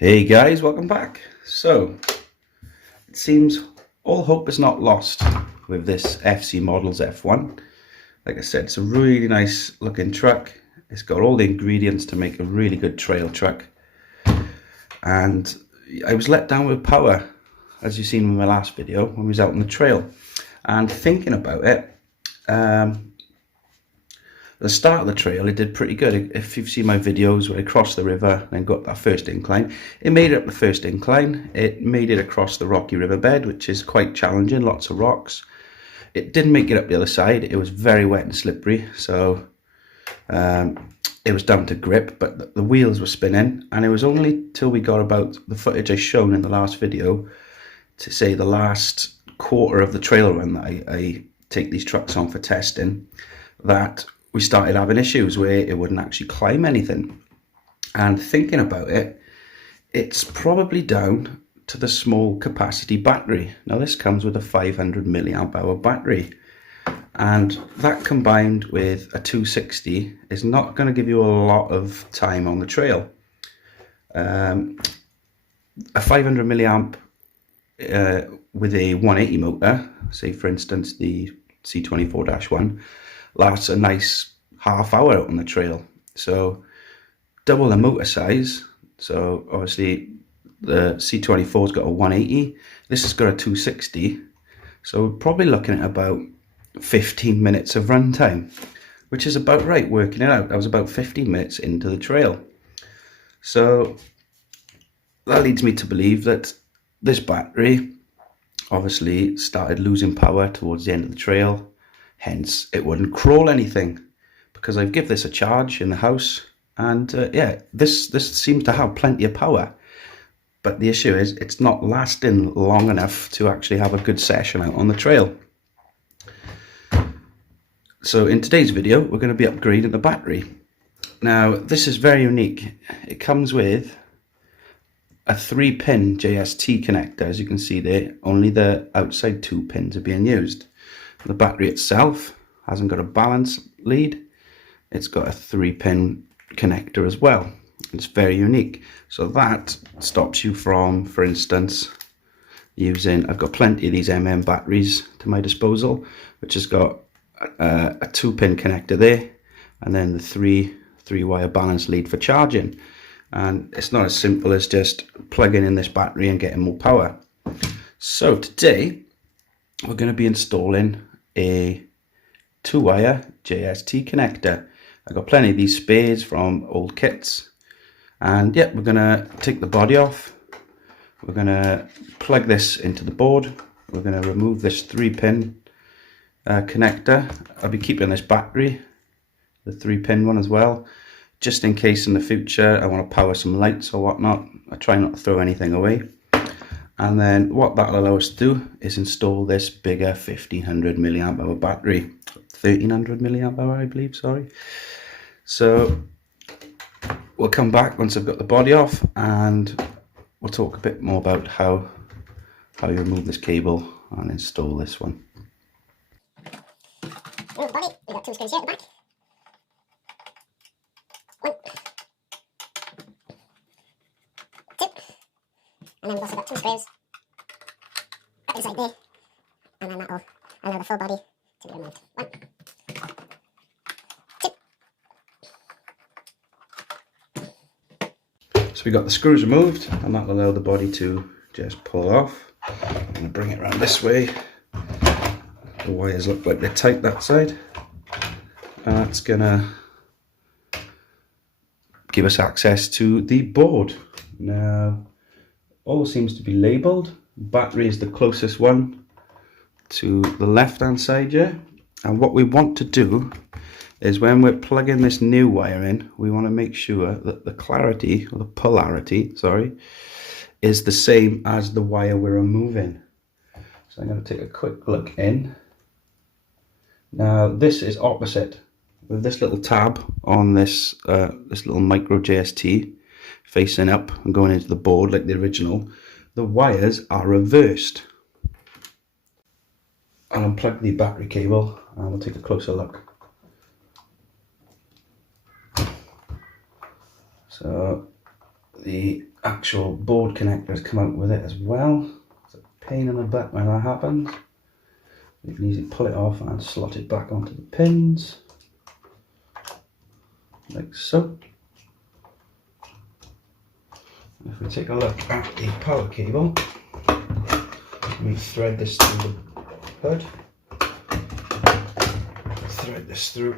Hey guys, welcome back. So, it seems all hope is not lost with this FC Models F1. Like I said, it's a really nice looking truck. It's got all the ingredients to make a really good trail truck. And I was let down with power, as you've seen in my last video, when we was out on the trail. And thinking about it, the start of the trail, it did pretty good. If you've seen my videos where I crossed the river and got that first incline, it made it up the first incline. It made it across the rocky riverbed, which is quite challenging, lots of rocks. It didn't make it up the other side. It was very wet and slippery, so it was down to grip, but the wheels were spinning. And it was only till we got about the footage I shown in the last video, to say the last quarter of the trail run that I take these trucks on for testing, that we started having issues where it wouldn't actually climb anything. And thinking about it, it's probably down to the small capacity battery. Now this comes with a 500 milliamp hour battery, and that combined with a 260 is not going to give you a lot of time on the trail. A 500 milliamp with a 180 motor, say for instance the C24-1, lasts a nice half hour out on the trail. So double the motor size. So obviously the C24's got a 180, this has got a 260, so we're probably looking at about 15 minutes of run time, which is about right. Working it out, I was about 15 minutes into the trail. So that leads me to believe that this battery obviously started losing power towards the end of the trail. Hence, it wouldn't crawl anything, because I've given this a charge in the house, and yeah, this seems to have plenty of power. But the issue is, it's not lasting long enough to actually have a good session out on the trail. So in today's video, we're going to be upgrading the battery. Now, this is very unique. It comes with a 3-pin JST connector, as you can see there. Only the outside 2 pins are being used. The battery itself hasn't got a balance lead. It's got a 3-pin connector as well. It's very unique. So that stops you from, for instance, using, I've got plenty of these batteries to my disposal, which has got a 2-pin connector there, and then the three wire balance lead for charging. And it's not as simple as just plugging in this battery and getting more power. So today we're going to be installing a 2-wire JST connector. I got plenty of these spares from old kits, and yeah, we're going to take the body off. We're going to plug this into the board. We're going to remove this 3-pin connector. I'll be keeping this battery, the 3-pin one as well, just in case in the future I want to power some lights or whatnot. I try not to throw anything away. And then what that'll allow us to do is install this bigger 1500 milliamp hour battery, 1300 milliamp hour, I believe, sorry. So we'll come back once I've got the body off, and we'll talk a bit more about how you remove this cable and install this one. Remove the body. We've got 2 screws here at the back. 1, 2, and then we've also got 2 screws up inside there, and then that'll allow the full body to be removed. 1, 2. So we got the screws removed, and that'll allow the body to just pull off. I'm going to bring it around this way. The wires look like they're tight that side, and that's going to give us access to the board. Now, all seems to be labelled. Battery is the closest one to the left hand side here, and what we want to do is, when we're plugging this new wire in, we want to make sure that the clarity, or the polarity, sorry, is the same as the wire we're removing. So I'm going to take a quick look in. Now this is opposite. With this little tab on this this little micro JST facing up and going into the board like the original, the wires are reversed. I'll unplug the battery cable and we'll take a closer look. So the actual board connectors come out with it as well. It's a pain in the butt when that happens. You can easily pull it off and slot it back onto the pins, like so. If we take a look at the power cable, we thread this through the hood, thread this through.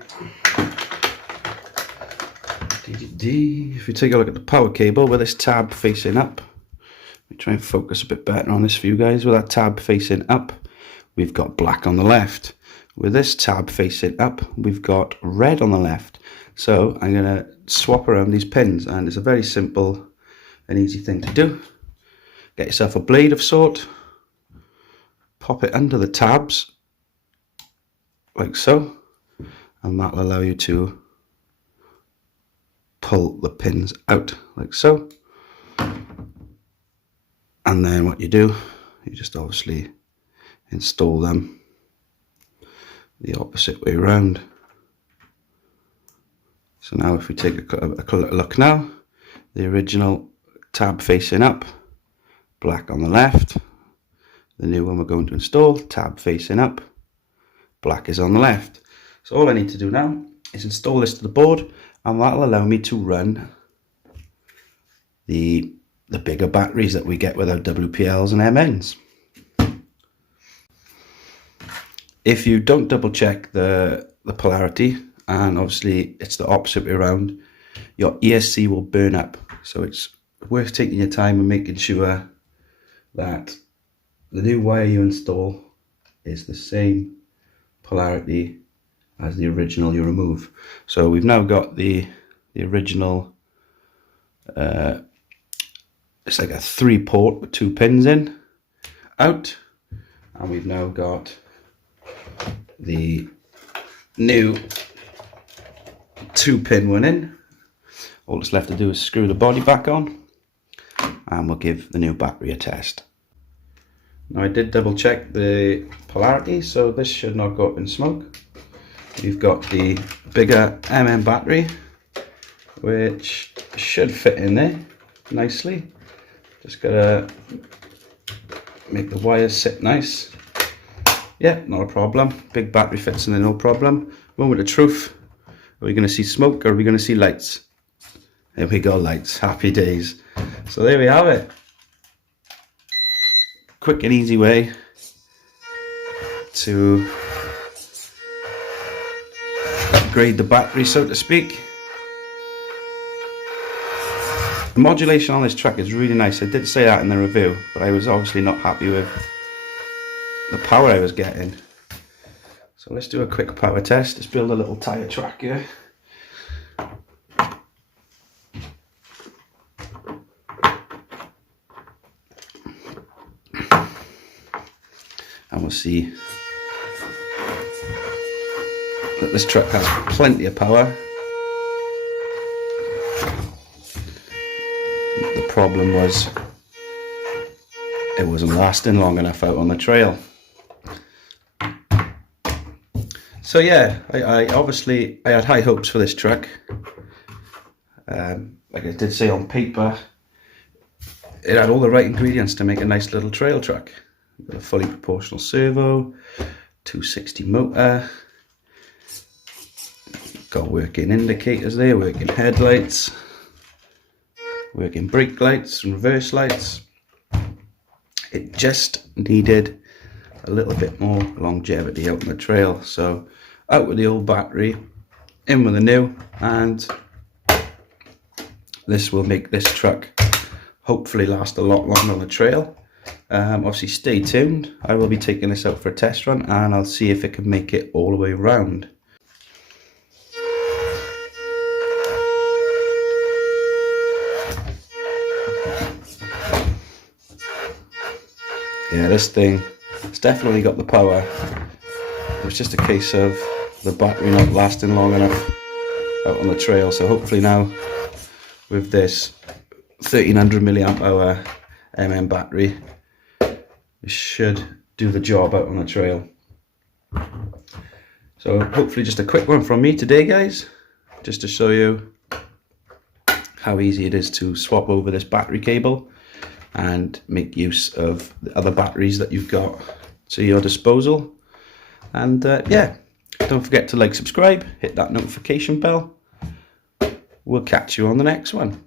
If we take a look at the power cable with this tab facing up, let me try and focus a bit better on this for you guys. With that tab facing up, we've got black on the left. With this tab facing up, we've got red on the left. So I'm going to swap around these pins, and it's a very simple and easy thing to do. Get yourself a blade of sort, pop it under the tabs, like so, and that'll allow you to pull the pins out like so. And then what you do, you just obviously install them the opposite way around. So now if we take a look now, the original tab facing up, black on the left. The new one we're going to install, tab facing up, black is on the left. So all I need to do now is install this to the board, and that'll allow me to run the bigger batteries that we get with our WPLs and MNs. If you don't double check the polarity, and obviously it's the opposite way around, your ESC will burn up. So it's worth taking your time and making sure that the new wire you install is the same polarity as the original you remove. So we've now got the original, it's like a 3-port with 2 pins in, out, and we've now got the new 2-pin one in. All that's left to do is screw the body back on, and we'll give the new battery a test. Now I did double check the polarity, so this should not go up in smoke. We've got the bigger MM battery, which should fit in there nicely. Just gotta make the wires sit nice. Yeah, not a problem. Big battery fits in there, no problem. Moment of truth. Are we going to see smoke, or are we going to see lights? There we go, lights. Happy days. So there we have it. Quick and easy way to upgrade the battery, so to speak. The modulation on this truck is really nice. I did say that in the review, but I was obviously not happy with the power I was getting. So let's do a quick power test. Let's build a little tyre track here. And we'll see that this truck has plenty of power. The problem was it wasn't lasting long enough out on the trail. So yeah, I obviously had high hopes for this truck. Like I did say, on paper, it had all the right ingredients to make a nice little trail truck. Got a fully proportional servo, 260 motor, got working indicators there, working headlights, working brake lights and reverse lights. It just needed a little bit more longevity out on the trail. So out with the old battery, in with the new, and this will make this truck hopefully last a lot longer on the trail. Obviously stay tuned. I will be taking this out for a test run, and I'll see if it can make it all the way around. Yeah, this thing, it's definitely got the power. It was just a case of the battery not lasting long enough out on the trail. So hopefully now with this 1300 milliamp hour MM battery, it should do the job out on the trail. So hopefully just a quick one from me today, guys, just to show you how easy it is to swap over this battery cable and make use of the other batteries that you've got to your disposal. And yeah, don't forget to like, subscribe, hit that notification bell. We'll catch you on the next one.